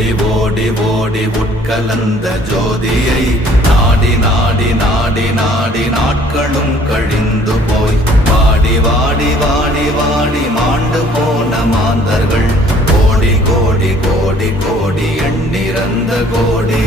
ஓடி ஓடி உட்கலந்த ஜோதியை நாடி நாடி நாடி நாடி நாட்களும் கழிந்து போய் வாடி வாடி வாடி வாடி மாண்டு போன மாந்தர்கள் கோடி கோடி கோடி கோடி எண்ணிறந்த கோடி